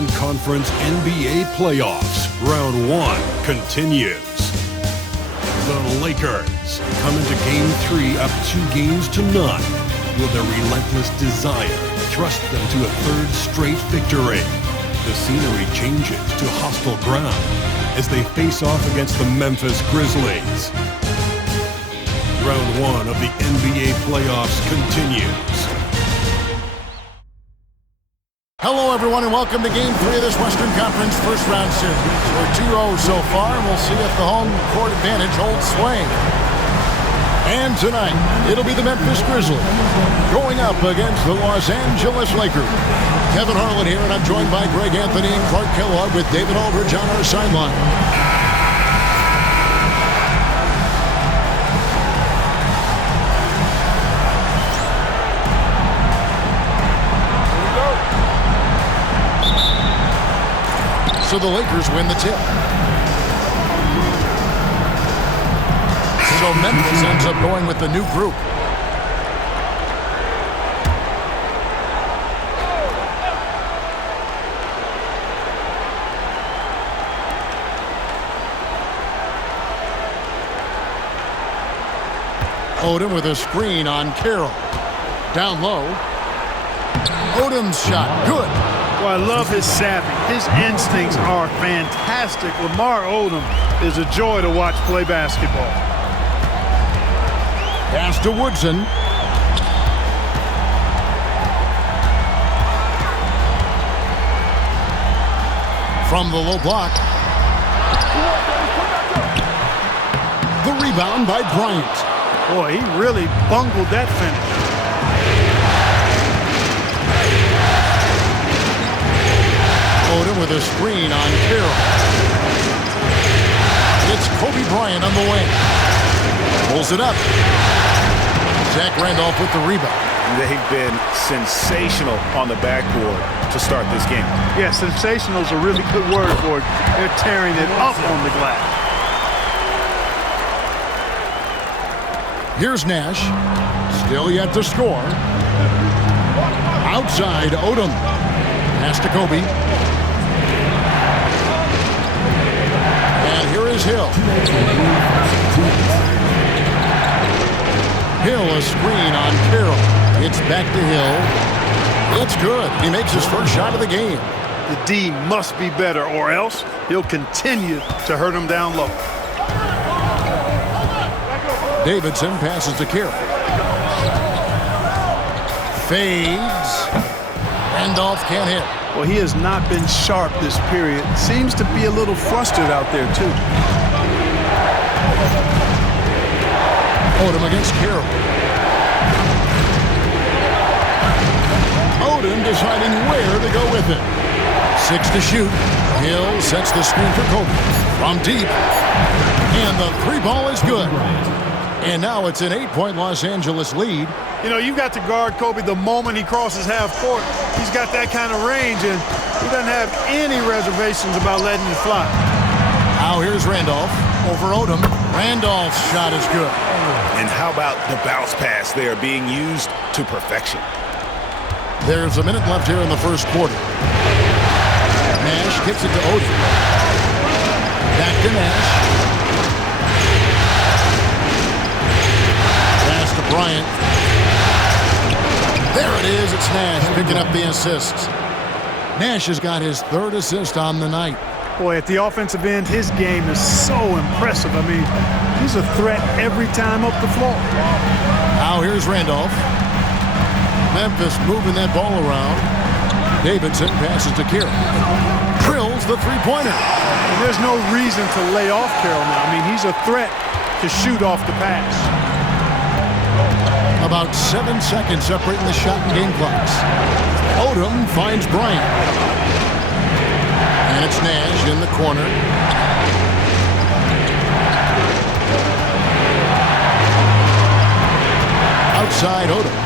Western Conference NBA playoffs. Round 1 continues. The Lakers come into Game 3 up 2-0. Will their relentless desire thrust them to a third straight victory? The scenery changes to hostile ground as they face off against the Memphis Grizzlies. Round 1 of the NBA playoffs continues. Hello, everyone, and welcome to Game 3 of this Western Conference first round series. We're 2-0 so far, and we'll see if the home court advantage holds sway. And tonight, it'll be the Memphis Grizzlies going up against the Los Angeles Lakers. Kevin Harlan here, and I'm joined by Greg Anthony and Clark Kellogg with David Aldridge on our sideline. So the Lakers win the tip. So Memphis ends up going with the new group. Odom with a screen on Carroll. Down low. Odom's shot. Good. Well, I love his savvy. His instincts are fantastic. Lamar Odom is a joy to watch play basketball. Pass to Woodson. From the low block. The rebound by Bryant. Boy, he really bungled that finish. Odom with a screen on Carroll. It's Kobe Bryant on the wing. Pulls it up. Zach Randolph with the rebound. They've been sensational on the backboard to start this game. Yeah, sensational is a really good word for it. They're tearing it up on the glass. Here's Nash. Still yet to score. Outside, Odom. Pass to Kobe. And here is Hill. Hill, a screen on Carroll. It's back to Hill. It's good. He makes his first shot of the game. The D must be better, or else he'll continue to hurt him down low. Davidson passes to Carroll. Fades. Randolph can't hit. Well, he has not been sharp this period. Seems to be a little flustered out there, too. Odom against Carroll. Odom deciding where to go with it. 6 to shoot. Hill sets the screen for Kobe. From deep. And the three ball is good. And now it's an 8-point Los Angeles lead. You know, you've got to guard Kobe the moment he crosses half court. He's got that kind of range, and he doesn't have any reservations about letting it fly. Now here's Randolph over Odom. Randolph's shot is good. And how about the bounce pass? They are being used to perfection. There's a minute left here in the first quarter. Nash kicks it to Odom. Back to Nash. Pass to Bryant. There it is. It's Nash picking up the assists. Nash has got his third assist on the night. Boy, at the offensive end, his game is so impressive. I mean, he's a threat every time up the floor. Now here's Randolph. Memphis moving that ball around. Davidson passes to Carroll. Drills the three-pointer. And there's no reason to lay off Carroll now. I mean, he's a threat to shoot off the pass. About 7 seconds separating the shot and game clocks. Odom finds Bryant. And it's Nash in the corner. Outside Odom.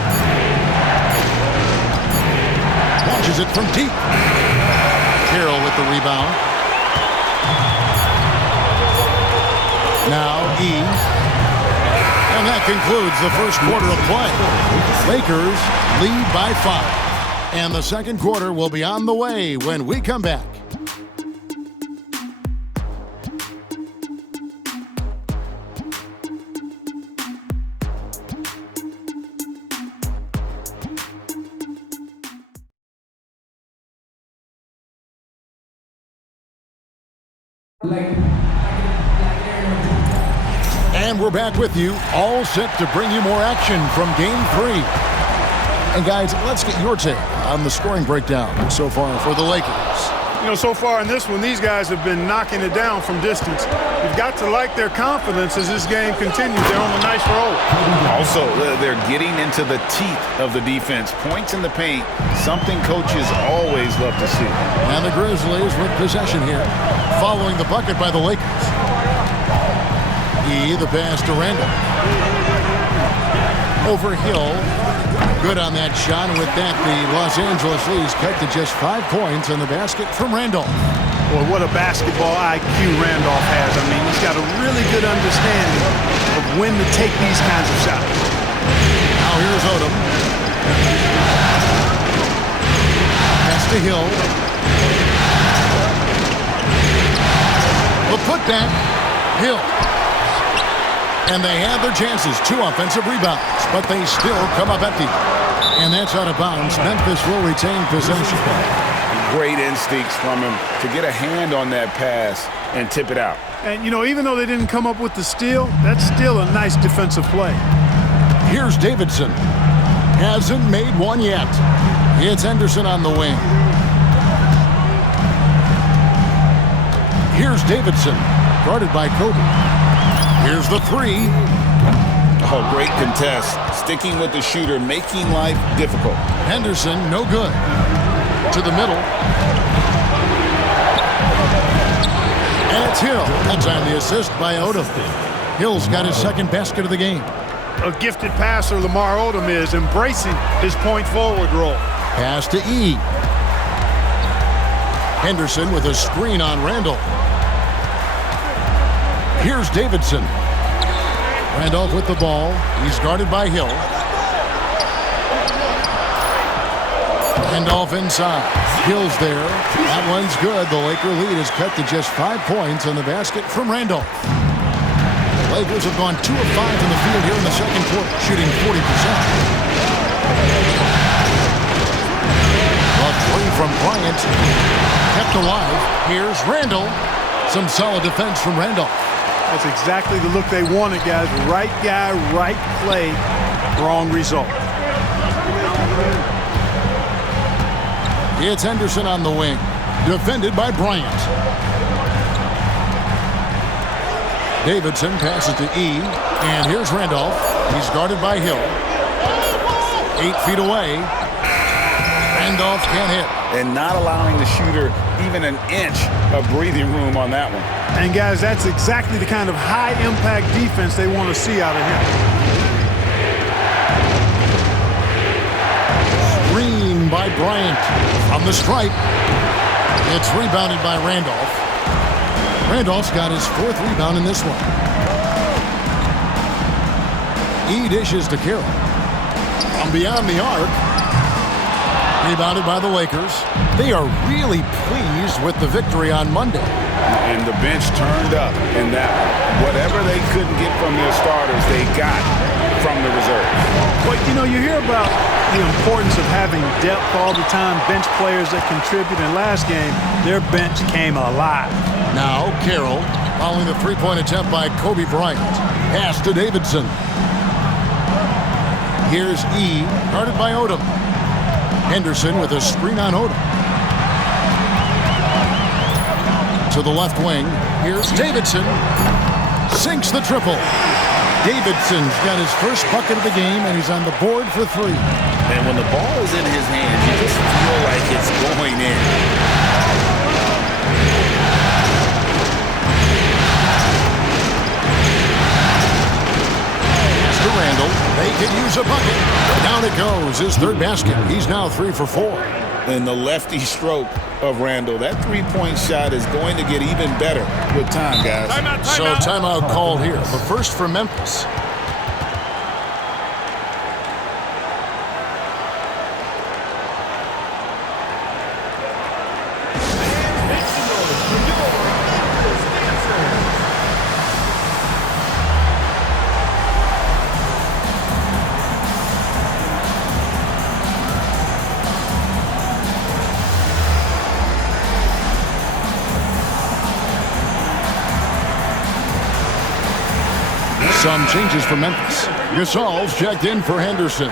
Launches it from deep. Carroll with the rebound. Now E. And that concludes the first quarter of play. Lakers lead by 5. And the second quarter will be on the way when we come back. And we're back with you, all set to bring you more action from Game 3. And guys, let's get your take on the scoring breakdown so far for the Lakers. You know, so far in this one, these guys have been knocking it down from distance. You've got to like their confidence as this game continues. They're on a nice roll. Also, they're getting into the teeth of the defense. Points in the paint, something coaches always love to see. And the Grizzlies with possession here, following the bucket by the Lakers. The pass to Randall. Over Hill. Good on that shot, and with that, the Los Angeles Leafs cut to just 5 points in the basket from Randolph. Boy, what a basketball IQ Randolph has. I mean, he's got a really good understanding of when to take these kinds of shots. Now here's Odom. Pass to Hill. The putback. Hill. And they had their chances. 2 offensive rebounds, but they still come up empty. And that's out of bounds. Memphis will retain possession. Great instincts from him to get a hand on that pass and tip it out. And, you know, even though they didn't come up with the steal, that's still a nice defensive play. Here's Davidson. Hasn't made one yet. It's Henderson on the wing. Here's Davidson, guarded by Kobe. Here's the 3. Oh, great contest. Sticking with the shooter, making life difficult. Henderson, no good. To the middle. And it's Hill. That's on the assist by Odom. Hill's got his second basket of the game. A gifted passer Lamar Odom is, embracing his point forward role. Pass to E. Henderson with a screen on Randall. Here's Davidson. Randolph with the ball. He's guarded by Hill. Randolph inside. Hill's there. That one's good. The Laker lead is cut to just 5 points on the basket from Randolph. The Lakers have gone 2 of 5 in the field here in the second quarter, shooting 40%. A 3 from Bryant. Kept alive. Here's Randall. Some solid defense from Randolph. That's exactly the look they wanted, guys. Right guy, right play, wrong result. It's Henderson on the wing, defended by Bryant. Davidson passes to E, and here's Randolph. He's guarded by Hill. 8 feet away. Randolph can't hit. And not allowing the shooter even an inch of breathing room on that one. And guys, that's exactly the kind of high-impact defense they want to see out of him. Screen by Bryant from the stripe. It's rebounded by Randolph. Randolph's got his 4th rebound in this one. E dishes to Carroll. From beyond the arc. Rebounded by the Lakers. They are really pleased with the victory on Monday. And the bench turned up in that one. Whatever they couldn't get from their starters, they got from the reserves. But, you know, you hear about the importance of having depth all the time, bench players that contribute. In last game, their bench came alive. Now, Carroll, following the 3-point attempt by Kobe Bryant. Pass to Davidson. Here's E, guarded by Odom. Henderson with a screen on Odom. To the left wing. Here's Davidson. Sinks the triple. Davidson's got his first bucket of the game, and he's on the board for 3. And when the ball is in his hands, you just feel like it's going in. To Randall. They could use a bucket. Down it goes. His 3rd basket. He's now 3 for 4. And the lefty stroke of Randall. That 3-point shot is going to get even better with time, guys. So timeout called here. The first for Memphis. Some changes for Memphis. Gasol's checked in for Henderson.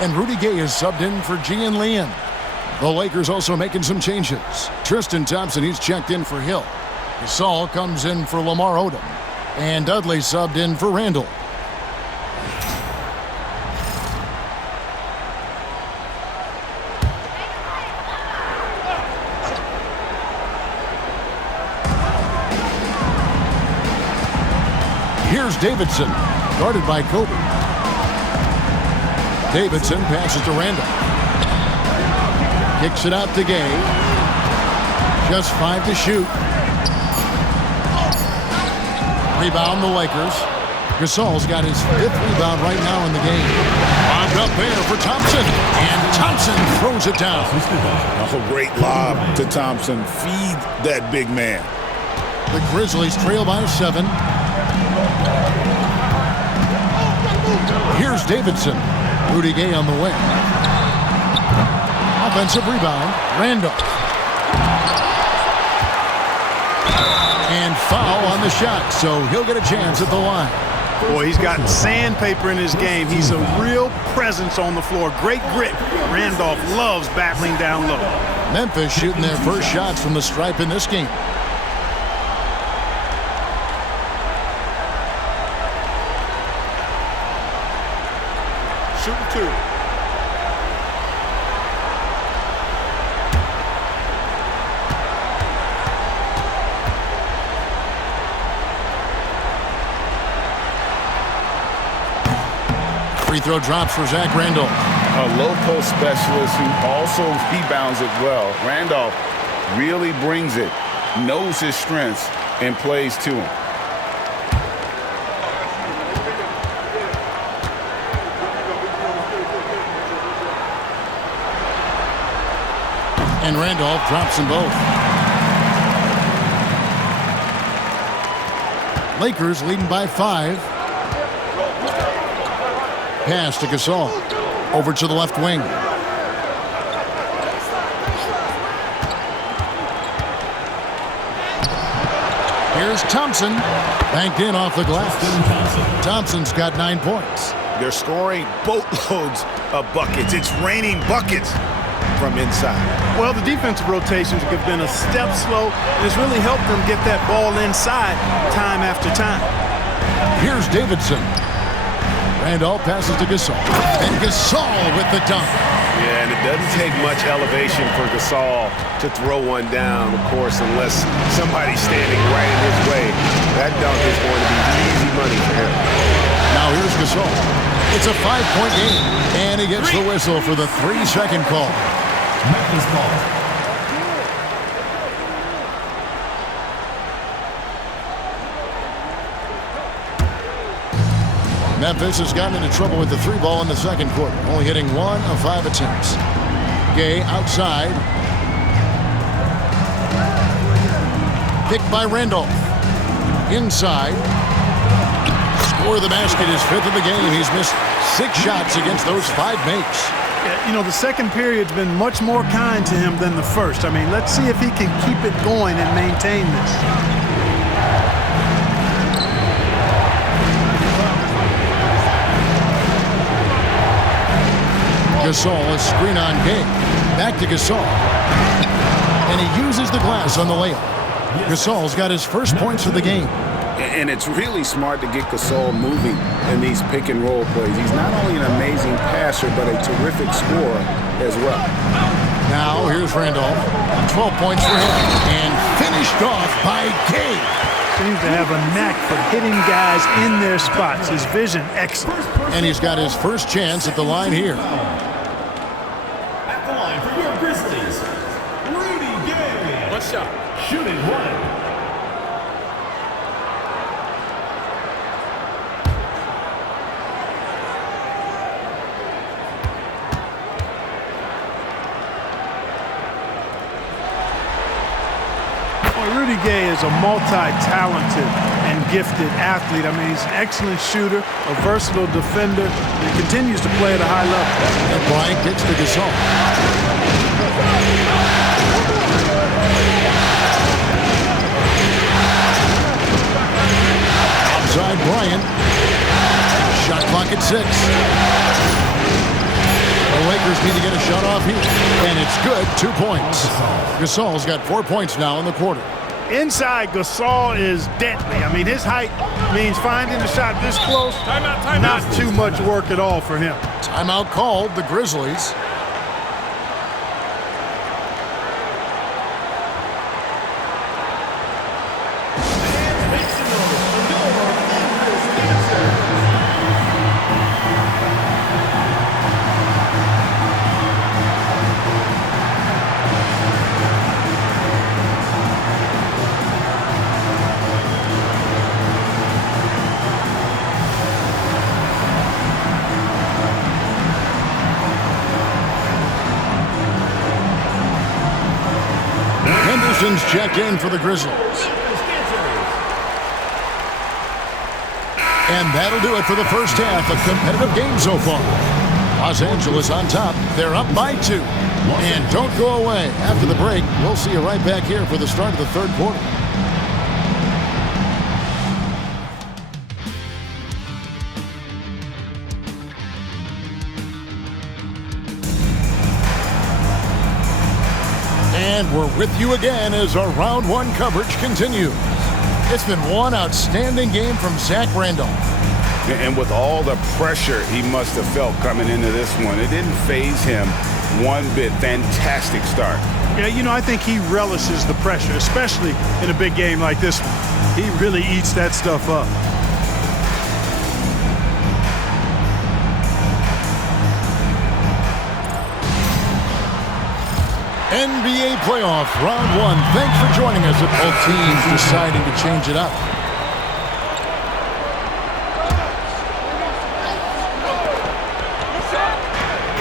And Rudy Gay is subbed in for Gian Leon. The Lakers also making some changes. Tristan Thompson, he's checked in for Hill. Gasol comes in for Lamar Odom. And Dudley subbed in for Randall. Here's Davidson, guarded by Kobe. Davidson passes to Randall. Kicks it out to Gay. Just 5 to shoot. Rebound the Lakers. Gasol's got his 5th rebound right now in the game. Lobbed up there for Thompson. And Thompson throws it down. Oh, great lob to Thompson. Feed that big man. The Grizzlies trail by 7. Here's Davidson. Rudy Gay on the wing. Offensive rebound. Randolph. And foul on the shot, so he'll get a chance at the line. Boy, he's got sandpaper in his game. He's a real presence on the floor. Great grit. Randolph loves battling down low. Memphis shooting their first shots from the stripe in this game. Shooting 2. Free throw drops for Zach Randolph. A low post specialist who also rebounds it well. Randolph really brings it, knows his strengths, and plays to him. And Randolph drops them both. Lakers leading by 5. Pass to Gasol. Over to the left wing. Here's Thompson. Banked in off the glass. Thompson's got 9 points. They're scoring boatloads of buckets. It's raining buckets from inside. Well, the defensive rotations have been a step slow, and it's really helped them get that ball inside time after time. Here's Davidson. Randolph passes to Gasol. And Gasol with the dunk. Yeah, and it doesn't take much elevation for Gasol to throw one down, of course, unless somebody's standing right in his way. That dunk is going to be easy money for him. Now here's Gasol. It's a 5-point game. And he gets the whistle for the 3-second call. Memphis ball. Memphis has gotten into trouble with the 3 ball in the second quarter, only hitting 1 of 5 attempts. Gay outside. Picked by Randolph. Inside. Score the basket, his 5th of the game. He's missed 6 shots against those 5 makes. Yeah, you know, the second period's been much more kind to him than the first. I mean, let's see if he can keep it going and maintain this. Gasol, a screen on Gay. Back to Gasol. And he uses the glass on the layup. Gasol's got his first points of the game. And it's really smart to get Gasol moving in these pick-and-roll plays. He's not only an amazing passer, but a terrific scorer as well. Now, here's Randolph. 12 points for him. And finished off by Gay. Seems to have a knack for hitting guys in their spots. His vision, excellent. And he's got his first chance at the line here. At the line for your Grizzlies, Rudy Gay. One shot. Shooting 1. Rudy Gay is a multi-talented and gifted athlete. I mean, he's an excellent shooter, a versatile defender, and he continues to play at a high level. And Bryant gets to Gasol. Outside Bryant. 6. The Lakers need to get a shot off here. And it's good. 2 points. Gasol's got 4 points now in the quarter. Inside, Gasol is deadly. I mean, his height means finding the shot this close, not too much work at all for him. Timeout called, the Grizzlies. Henderson's checked in for the Grizzlies. And that'll do it for the first half. A competitive game so far. Los Angeles on top. They're up by 2. And don't go away. After the break, we'll see you right back here for the start of the third quarter. And we're with you again as our round 1 coverage continues. It's been one outstanding game from Zach Randolph. And with all the pressure he must have felt coming into this one, it didn't faze him one bit. Fantastic start. Yeah, you know, I think he relishes the pressure, especially in a big game like this one. He really eats that stuff up. NBA playoff round 1. Thanks for joining us. Both teams deciding to change it up.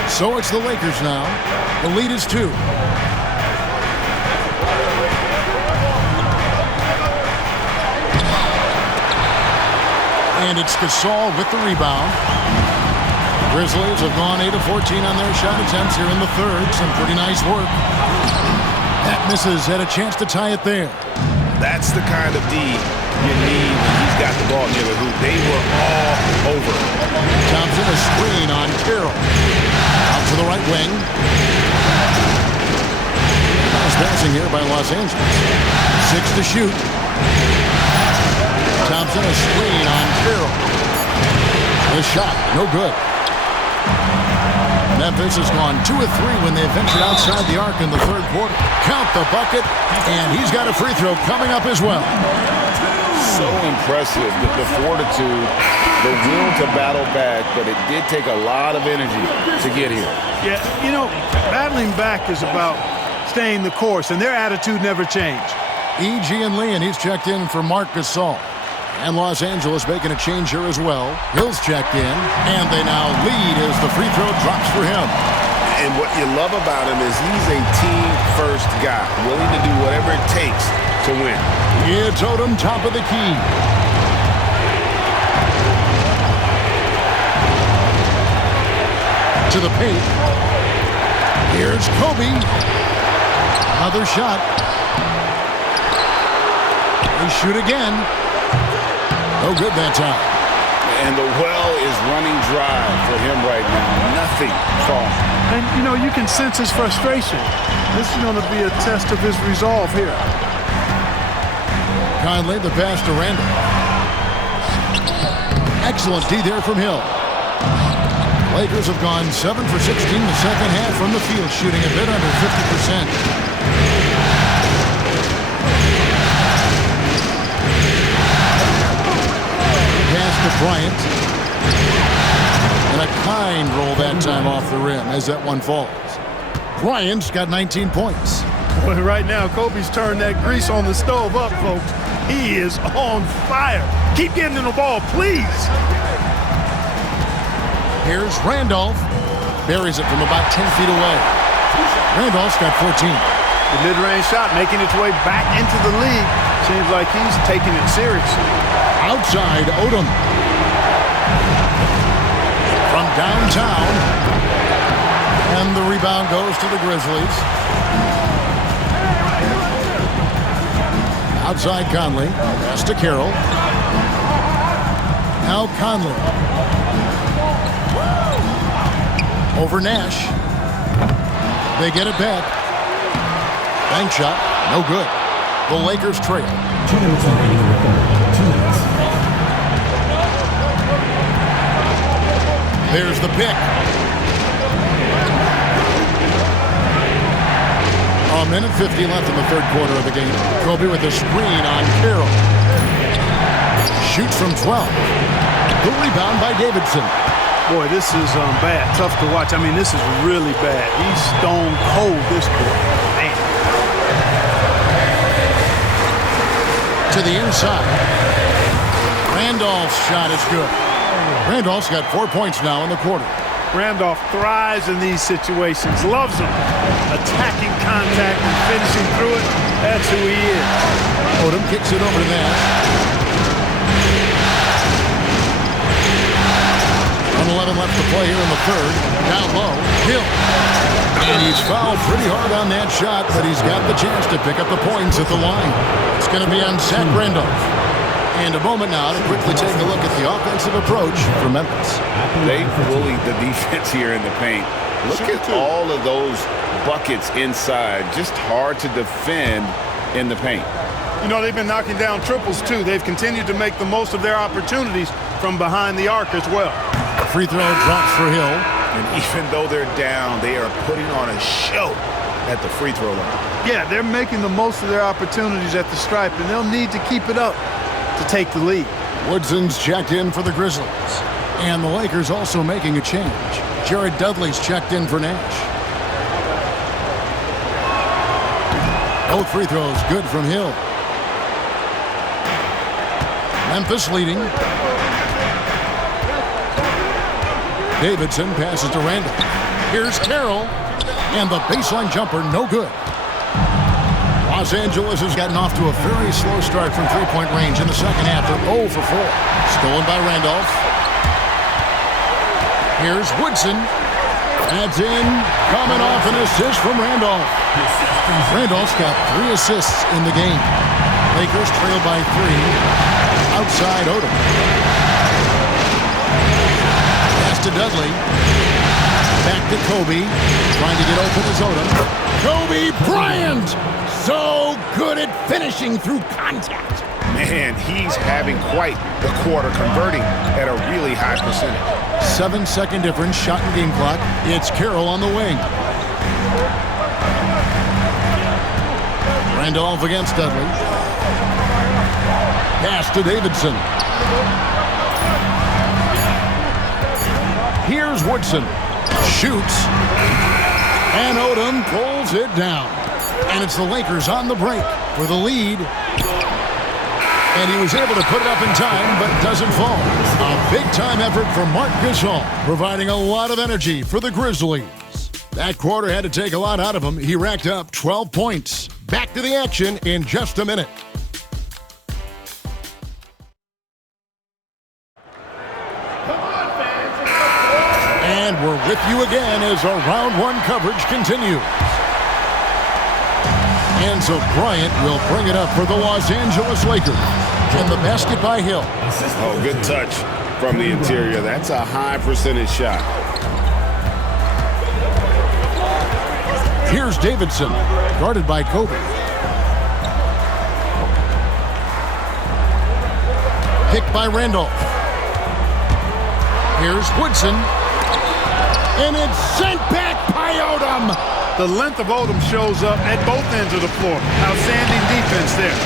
So it's the Lakers now. The lead is 2. And it's Gasol with the rebound. Grizzlies have gone 8 of 14 on their shot attempts here in the third. Some pretty nice work. That misses. Had a chance to tie it there. That's the kind of D you need when he's got the ball near the hoop. They were all over. Thompson, a screen on Carroll. Out to the right wing. Nice passing here by Los Angeles. 6 to shoot. Thompson, a screen on Carroll. The shot, no good. Memphis has gone 2 of 3 when they ventured outside the arc in the third quarter. Count the bucket, and he's got a free throw coming up as well. So impressive, the fortitude, the will to battle back, but it did take a lot of energy to get here. Yeah, you know, battling back is about staying the course, and their attitude never changed. E.G. and Lee, and he's checked in for Marc Gasol. And Los Angeles making a change here as well. Hill's checked in, and they now lead as the free throw drops for him. And what you love about him is he's a team-first guy, willing to do whatever it takes to win. Yeah, Totem, top of the key. To the paint. Here's Kobe. Another shot. They shoot again. No good that time. And the well is running dry for him right now. Nothing falling. And, you know, you can sense his frustration. This is going to be a test of his resolve here. Conley, the pass to Randall. Excellent D there from Hill. Lakers have gone 7 for 16 the second half from the field, shooting a bit under 50%. To Bryant. And a kind roll that time off the rim as that one falls. Bryant's got 19 points. But right now, Kobe's turned that grease on the stove up, folks. He is on fire. Keep getting in the ball, please. Here's Randolph. Buries it from about 10 feet away. Randolph's got 14. The mid-range shot making its way back into the league. Seems like he's taking it seriously. Outside, Odom. From downtown. And the rebound goes to the Grizzlies. Outside Conley. Pass to Carroll. Now Conley. Over Nash. They get it back. Bank shot. No good. The Lakers trail. 2 minutes remaining in the third. 2 minutes. There's the pick. A minute 50 left in the third quarter of the game. Kobe with a screen on Carroll. Shoots from 12. The rebound by Davidson. Boy, this is bad. Tough to watch. I mean, this is really bad. He's stone cold this quarter. Man. To the inside. Randolph's shot is good. Randolph's got 4 points now in the quarter. Randolph thrives in these situations. Loves them. Attacking contact and finishing through it. That's who he is. Odom kicks it over to Nash. 1:11 left to play here in the third. Down low. Hill. And he's fouled pretty hard on that shot, but he's got the chance to pick up the points at the line. It's going to be on Zach Randolph. And a moment now to quickly take a look at the offensive approach for Memphis. They bullied the defense here in the paint. Look at all of those buckets inside. Just hard to defend in the paint. You know, they've been knocking down triples, too. They've continued to make the most of their opportunities from behind the arc as well. Free throw drops for Hill. And even though they're down, they are putting on a show at the free throw line. Yeah, they're making the most of their opportunities at the stripe, and they'll need to keep it up to take the lead. Woodson's checked in for the Grizzlies. And the Lakers also making a change. Jared Dudley's checked in for Nash. Both free throws good from Hill. Memphis leading. Davidson passes to Randall. Here's Carroll. And the baseline jumper, no good. Los Angeles has gotten off to a very slow start from three-point range in the second half. They're 0 for 4. Stolen by Randolph. Here's Woodson. Adds in. Coming off an assist from Randolph. Randolph's got 3 assists in the game. Lakers trail by 3. Outside Odom. Pass to Dudley. Back to Kobe. Trying to get open as Odom. Kobe Bryant! So good at finishing through contact. Man, he's having quite the quarter, converting at a really high percentage. 7-second difference, shot and game clock. It's Carroll on the wing. Randolph against Dudley. Pass to Davidson. Here's Woodson. Shoots. And Odom pulls it down. And it's the Lakers on the break for the lead. And he was able to put it up in time, but doesn't fall. A big-time effort from Marc Gasol, providing a lot of energy for the Grizzlies. That quarter had to take a lot out of him. He racked up 12 points. Back to the action in just a minute. And we're with you again as our round one coverage continues. And so Bryant will bring it up for the Los Angeles Lakers. And the basket by Hill. Oh, good touch from the interior. That's a high percentage shot. Here's Davidson, guarded by Kobe. Picked by Randolph. Here's Woodson. And it's sent back by Odom. The length of Odom shows up at both ends of the floor. Outstanding defense there.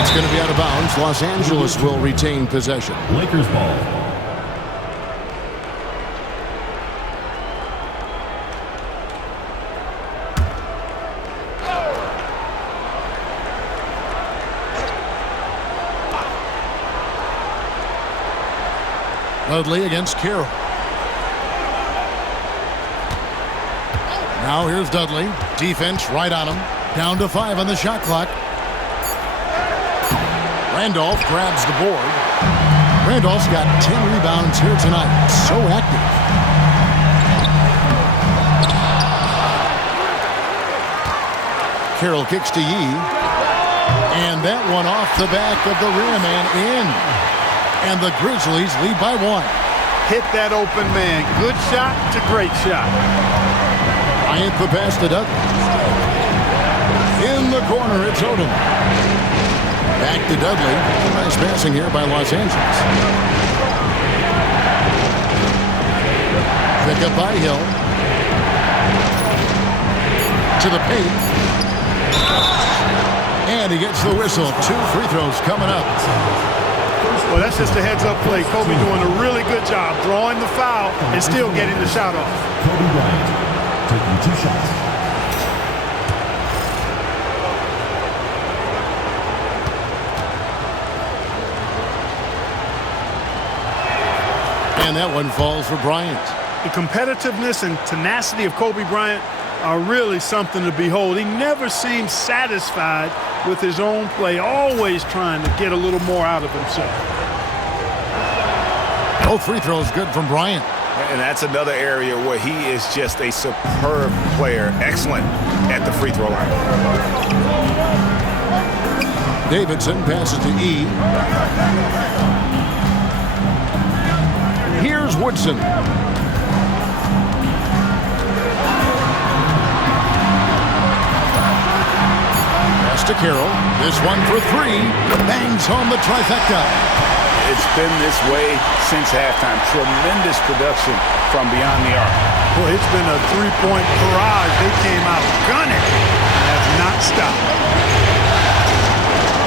It's going to be out of bounds. Los Angeles will retain possession. Lakers ball. Dudley against Carroll. Now here's Dudley. Defense right on him. Down to 5 on the shot clock. Randolph grabs the board. Randolph's got 10 rebounds here tonight. So active. Carroll kicks to Yee. And that one off the back of the rim and in. And the Grizzlies lead by 1. hit that open man. Good shot to great shot. Bryant the pass to Douglas. In the corner, it's Odom. Back to Dudley. Nice passing here by Los Angeles. Pick up by Hill. To the paint. And he gets the whistle. 2 free throws coming up. Well, that's just a heads-up play. Kobe doing a really good job drawing the foul and still getting the shot off. Kobe Bryant taking 2 shots. And that one falls for Bryant. The competitiveness and tenacity of Kobe Bryant are really something to behold. He never seems satisfied with his own play, always trying to get a little more out of himself. Both free throws good from Bryant. And that's another area where he is just a superb player. Excellent at the free throw line. Davidson passes to E. Here's Woodson. Pass to Carroll. This one for 3. Bangs home the trifecta. It's been this way since halftime. Tremendous production from beyond the arc. Boy, it's been a 3-point barrage. They came out gunning and have not stopped.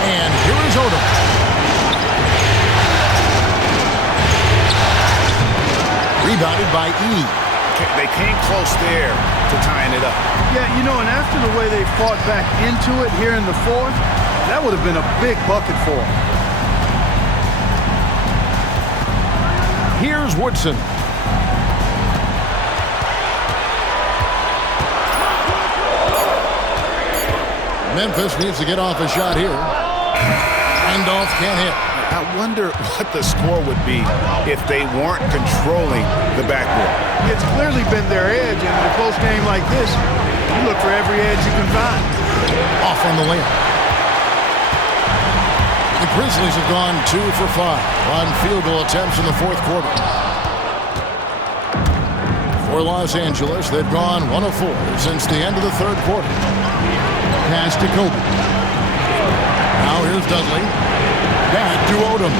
And here is Odom. Rebounded by E. They came close there to tying it up. Yeah, you know, and after the way they fought back into it here in the 4th, that would have been a big bucket for them. Here's Woodson. Memphis needs to get off a shot here. Randolph can't hit. I wonder what the score would be if they weren't controlling the backboard. It's clearly been their edge, and in a close game like this, you look for every edge you can find. Off on the layup. The Grizzlies have gone 2 for 5 on field goal attempts in the 4th quarter. For Los Angeles, they've gone 1 of 4 since the end of the 3rd quarter. Pass to Kobe. Now here's Dudley. Back to Odom.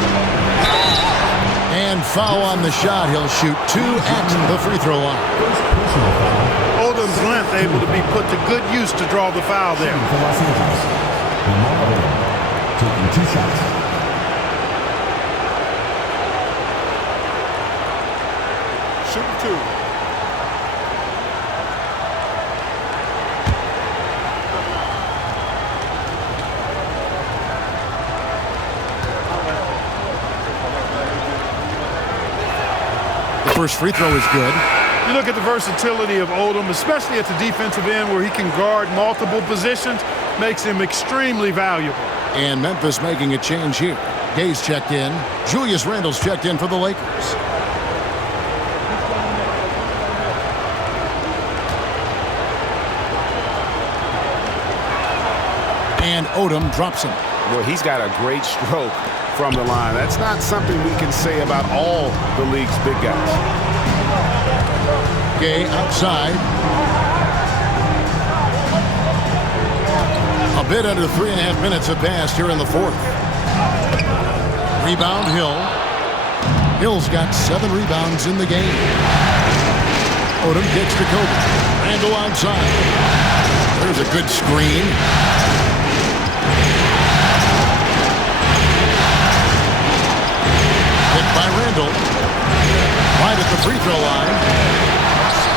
And foul on the shot. He'll shoot 2 at the free throw line. Odom's length able to be put to good use to draw the foul there. For Los Angeles, Lamar Odom taking 2 shots. Shoot 2. First free throw is good. You look at the versatility of Odom, especially at the defensive end where he can guard multiple positions, makes him extremely valuable. And Memphis making a change here. Gay's checked in. Julius Randle's checked in for the Lakers. And Odom drops him. Well, he's got a great stroke from the line. That's not something we can say about all the league's big guys. Gay outside. A bit under 3.5 minutes have passed here in the 4th. Rebound Hill. Hill's got 7 rebounds in the game. Odom kicks to Kobe. Randle outside. There's a good screen. By Randle, right at the free throw line,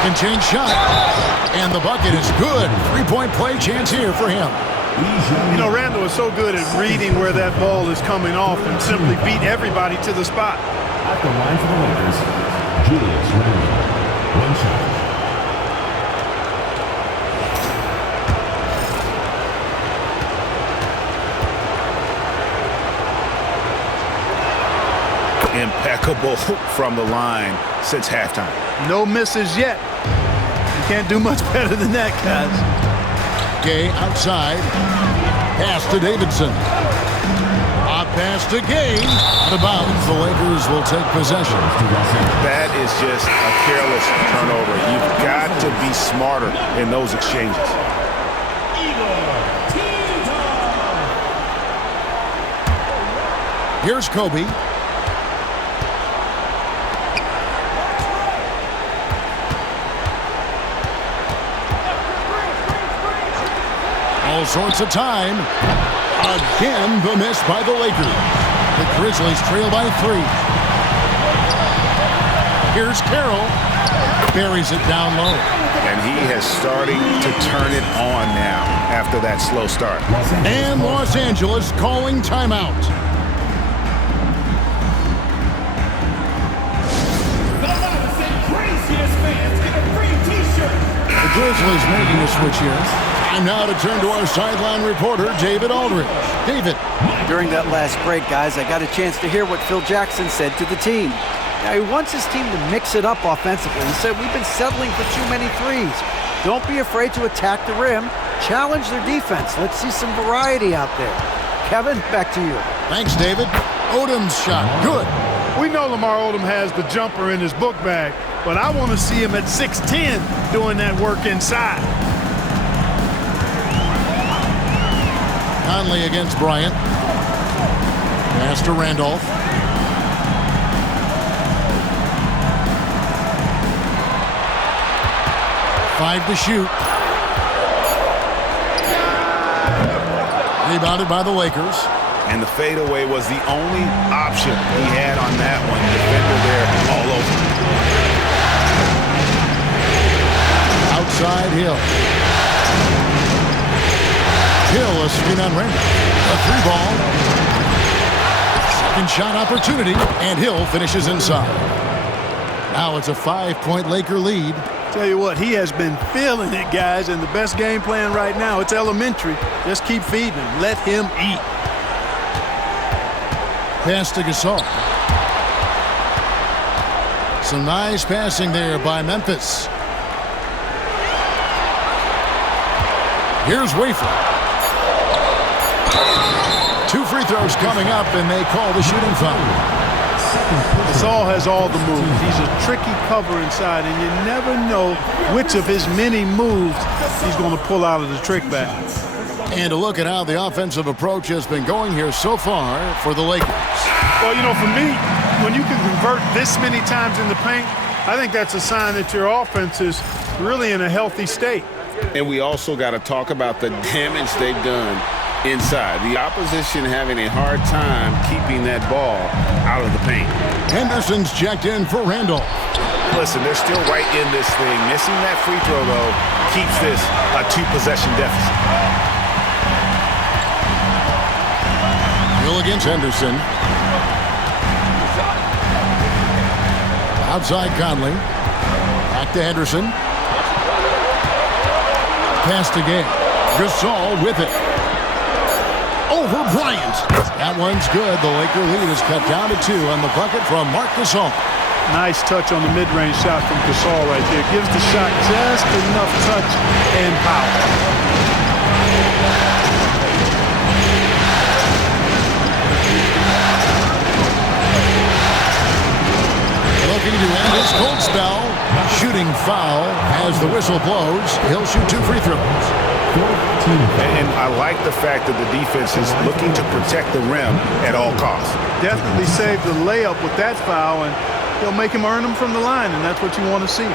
can change shot, and the bucket is good. 3-point play chance here for him. You know, Randle is so good at reading where that ball is coming off and simply beat everybody to the spot. At the line for the Lakers, Julius Randle, 1 shot. Impeccable from the line since halftime. No misses yet. You can't do much better than that, guys. Gay outside. Pass to Davidson. Pass to Gay. Out of bounds. The Lakers will take possession. That is just a careless turnover. You've got to be smarter in those exchanges. Here's Kobe. All sorts of time. Again, the miss by the Lakers. The Grizzlies trail by 3. Here's Carroll. Buries it down low. And he has starting to turn it on now after that slow start. And Los Angeles calling timeout. The Grizzlies making a switch here. Time now to turn to our sideline reporter, David Aldridge. David. During that last break, guys, I got a chance to hear what Phil Jackson said to the team. Now, he wants his team to mix it up offensively. He said, we've been settling for too many threes. Don't be afraid to attack the rim. Challenge their defense. Let's see some variety out there. Kevin, back to you. Thanks, David. Odom's shot. Good. We know Lamar Odom has the jumper in his book bag, but I want to see him at 6'10" doing that work inside. Conley against Bryant. Pass to Randolph. Five to shoot. Rebounded by the Lakers. And the fadeaway was the only option he had on that one. Defender there all over. Outside Hill. Hill, a screen on Randolph. A 3-ball. Second shot opportunity, and Hill finishes inside. Now it's a 5-point Laker lead. Tell you what, he has been feeling it, guys, and the best game plan right now, it's elementary. Just keep feeding him. Let him eat. Pass to Gasol. Some nice passing there by Memphis. Here's Wafer. 2 free throws coming up, and they call the shooting foul. Gasol has all the moves. He's a tricky cover inside, and you never know which of his many moves he's going to pull out of the trick bag. And a look at how the offensive approach has been going here so far for the Lakers. Well, you know, for me, when you can convert this many times in the paint, I think that's a sign that your offense is really in a healthy state. And we also got to talk about the damage they've done inside. The opposition having a hard time keeping that ball out of the paint. Henderson's checked in for Randolph. Listen, they're still right in this thing. Missing that free throw, though, keeps this a 2-possession deficit. Hill against Henderson. Outside Conley. Back to Henderson. Pass to Gay. Gasol with it. Over Bryant. That one's good. The Laker lead is cut down to 2 on the bucket from Marc Gasol. Nice touch on the mid-range shot from Gasol right there. Gives the shot just enough touch and power. Looking to end his cold spell. Shooting foul as the whistle blows. He'll shoot 2 free throws. And I like the fact that the defense is looking to protect the rim at all costs. Definitely saved the layup with that foul, and he'll make him earn them from the line, and that's what you want to see.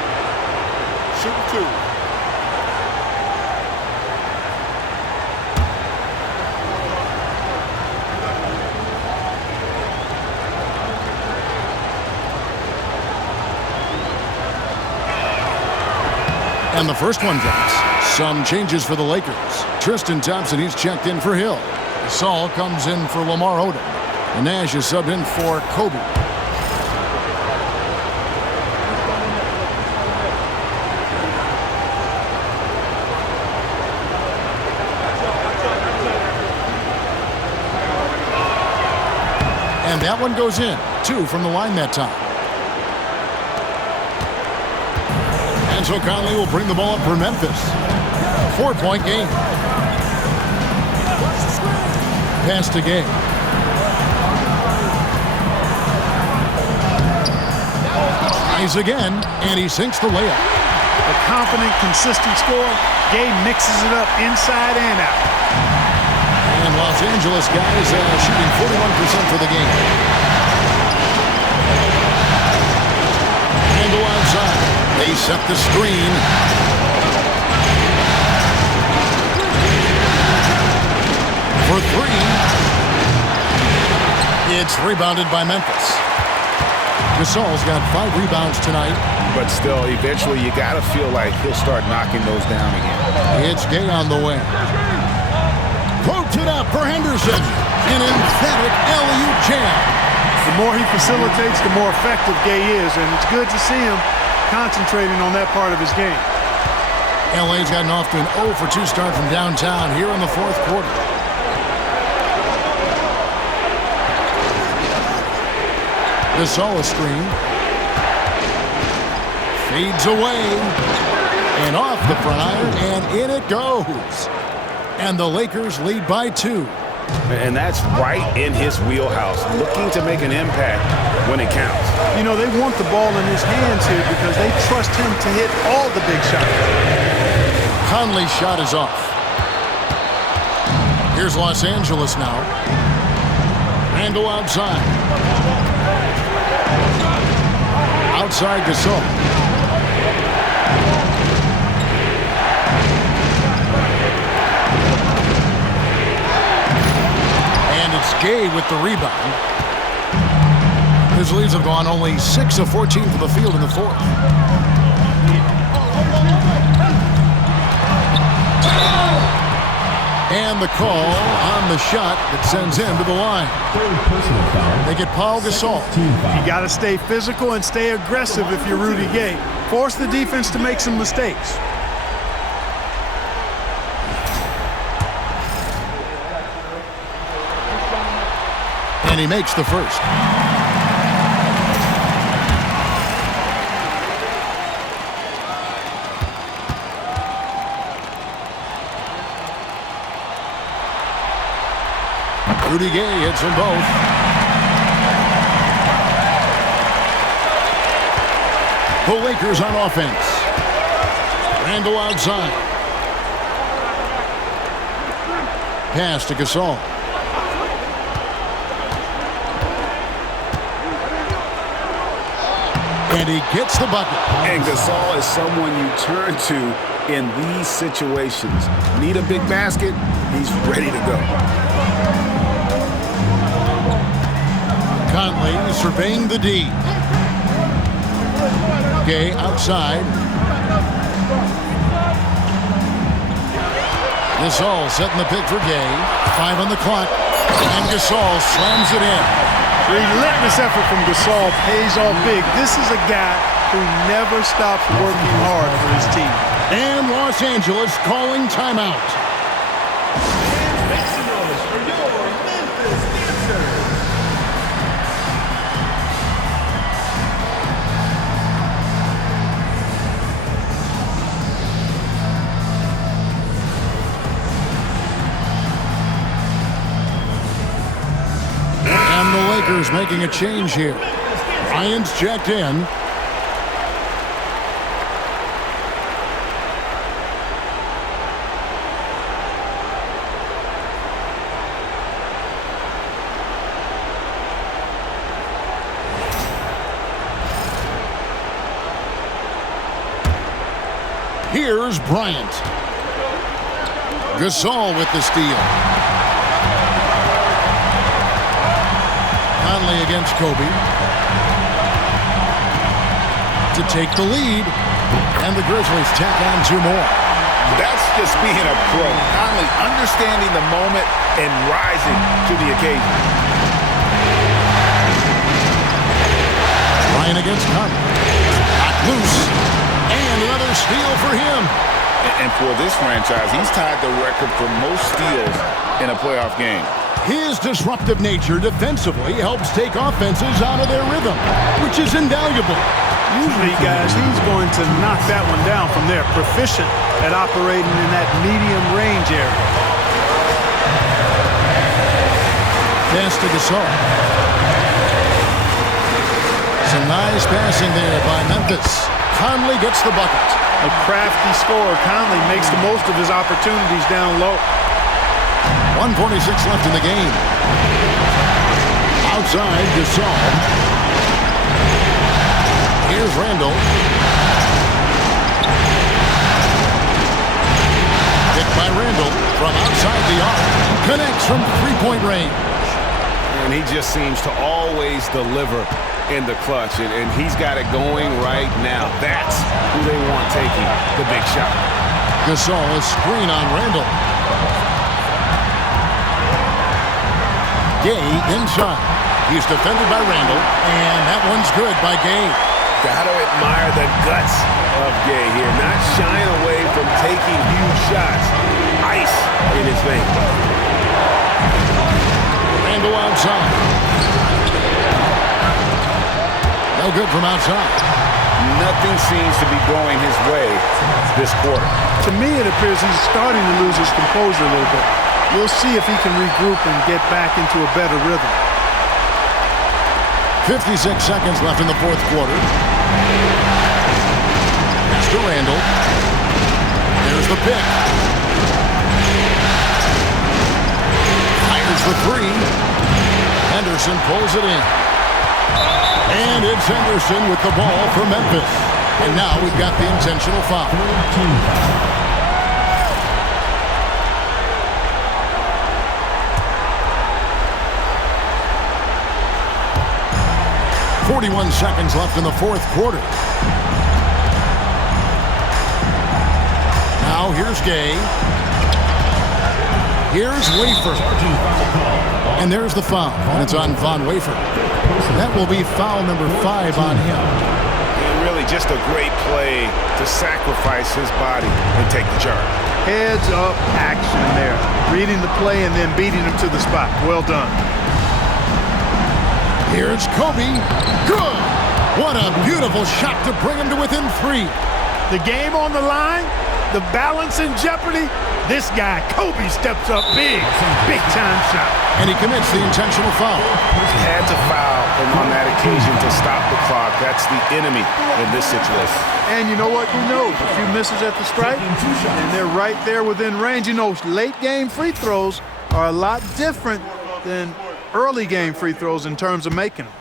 Shoot 2. And the first one drops. Some changes for the Lakers. Tristan Thompson, he's checked in for Hill. Gasol comes in for Lamar Odom. And Nash is subbed in for Kobe. And that one goes in. 2 from the line that time. And so Conley will bring the ball up for Memphis. 4-point game. Pass to Gay. Tries again, and he sinks the layup. A confident, consistent scorer. Gay mixes it up inside and out. And Los Angeles guys shooting 41% for the game. And go outside. They set the screen. For three. It's rebounded by Memphis. Gasol's got 5 rebounds tonight. But still, eventually you got to feel like he'll start knocking those down again. It's Gay on the wing. Floats it up for Henderson. An emphatic alley-oop jam. The more he facilitates, the more effective Gay is, and it's good to see him concentrating on that part of his game. LA's gotten off to an 0 for 2 start from downtown here in the fourth quarter. Gasol a screen. Fades away. And off the front iron, and in it goes. And the Lakers lead by 2. And that's right in his wheelhouse, looking to make an impact when it counts. You know, they want the ball in his hands here because they trust him to hit all the big shots. Conley's shot is off. Here's Los Angeles now. Randall outside. Outside Gasol. Gay with the rebound. Grizzlies have gone only 6 of 14 from the field in the fourth. And the call on the shot that sends him to the line. They get Paul Gasol. You got to stay physical and stay aggressive if you're Rudy Gay. Force the defense to make some mistakes. And he makes the first. Rudy Gay hits them both. The Lakers on offense. Randall outside. Pass to Gasol. And he gets the bucket. And Gasol is someone you turn to in these situations. Need a big basket, he's ready to go. Conley surveying the D. Gay outside. Gasol setting the pick for Gay. 5 on the clock. And Gasol slams it in. Relentless effort from Gasol pays off big. This is a guy who never stops working hard for his team. And Los Angeles calling timeout. Make some noise for your Memphis dancers. And the Lakers making a change here. Bryant's checked in. Here's Bryant. Gasol with the steal. Conley against Kobe. To take the lead. And the Grizzlies tack on 2 more. That's just being a pro. Conley understanding the moment and rising to the occasion. Bryant against Conley. Hot loose. And another steal for him. And for this franchise, he's tied the record for most steals in a playoff game. His disruptive nature defensively helps take offenses out of their rhythm, which is invaluable. Usually, guys, he's going to knock that one down from there. Proficient at operating in that medium range area. Pass to Gasol. Some nice passing there by Memphis. Conley gets the bucket. A crafty scorer. Conley makes the most of his opportunities down low. 1:46 left in the game. Outside, Gasol. Here's Randall. Picked by Randall from outside the arc. Connects from three-point range. And he just seems to always deliver in the clutch, and he's got it going right now. That's who they want taking the big shot. Gasol, a screen on Randall. Gay inside. He's defended by Randall, and that one's good by Gay. Gotta admire the guts of Gay here, not shying away from taking huge shots. Ice in his veins. Randall outside. No good from outside. Nothing seems to be going his way this quarter. To me, it appears he's starting to lose his composure a little bit. We'll see if he can regroup and get back into a better rhythm. 56 seconds left in the fourth quarter. Pass to Randall. There's the pick. Fires the three. Henderson pulls it in. And it's Henderson with the ball for Memphis. And now we've got the intentional foul. 41 seconds left in the fourth quarter. Now here's Gay. Here's Wafer. And there's the foul. And it's on Von Wafer. That will be foul number 5 on him. And really just a great play to sacrifice his body and take the charge. Heads up action there. Reading the play and then beating him to the spot. Well done. Here's Kobe. Good. What a beautiful shot to bring him to within 3. The game on the line, the balance in jeopardy. This guy, Kobe, steps up big. Big time shot. And he commits the intentional foul. Had to foul on that occasion to stop the clock. That's the enemy in this situation. And you know what? Who knows? A few misses at the stripe, and they're right there within range. You know, late game free throws are a lot different than early game free throws in terms of making them.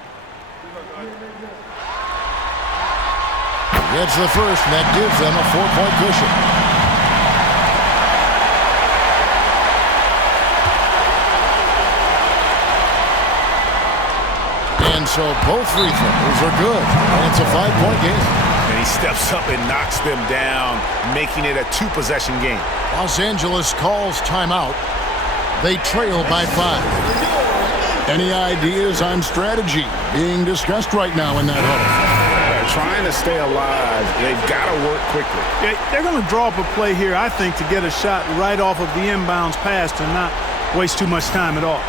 Gets the first, and that gives them a 4-point cushion. And so both free throws are good, and it's a 5-point game. And he steps up and knocks them down, making it a 2-possession game. Los Angeles calls timeout. They trail by 5. Any ideas on strategy being discussed right now in that huddle? Trying to stay alive. They've got to work quickly. They're going to draw up a play here, I think, to get a shot right off of the inbounds pass to not waste too much time at all.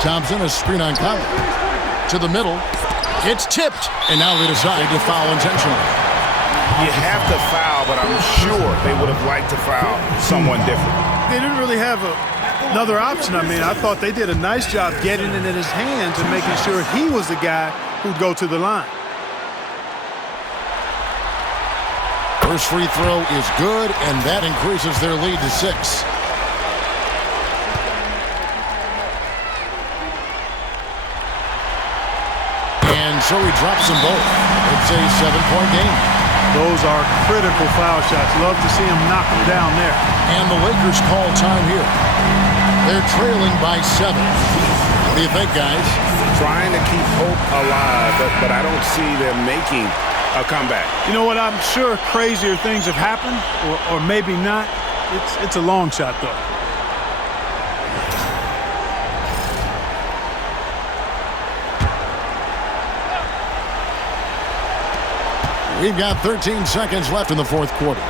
Thompson, a screen on Conley. To the middle. It's tipped. And now they decide to foul intentionally. You have to foul, but I'm sure they would have liked to foul someone different. They didn't really have another option. I mean, I thought they did a nice job getting it in his hands and making sure he was the guy who'd go to the line. First free throw is good, and that increases their lead to 6. And so he drops them both. It's a 7-point game. Those are critical foul shots. Love to see him knock them down there. And the Lakers call time here. They're trailing by 7. What do you think, guys? Trying to keep hope alive, but I don't see them making a comeback. You know what? I'm sure crazier things have happened, or maybe not. It's a long shot, though. We've got 13 seconds left in the fourth quarter.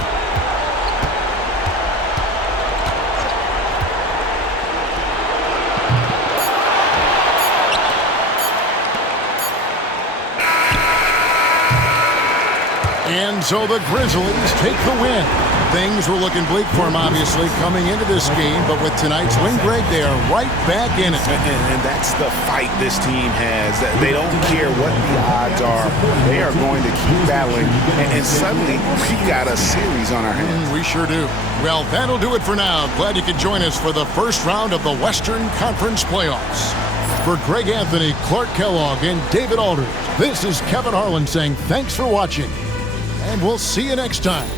And so the Grizzlies take the win. Things were looking bleak for them, obviously, coming into this game, but with tonight's win, Greg, they are right back in it. And that's the fight this team has. They don't care what the odds are. They are going to keep battling, and suddenly we've got a series on our hands. We sure do. Well, that'll do it for now. Glad you could join us for the first round of the Western Conference Playoffs. For Greg Anthony, Clark Kellogg, and David Aldridge, this is Kevin Harlan saying thanks for watching, and we'll see you next time.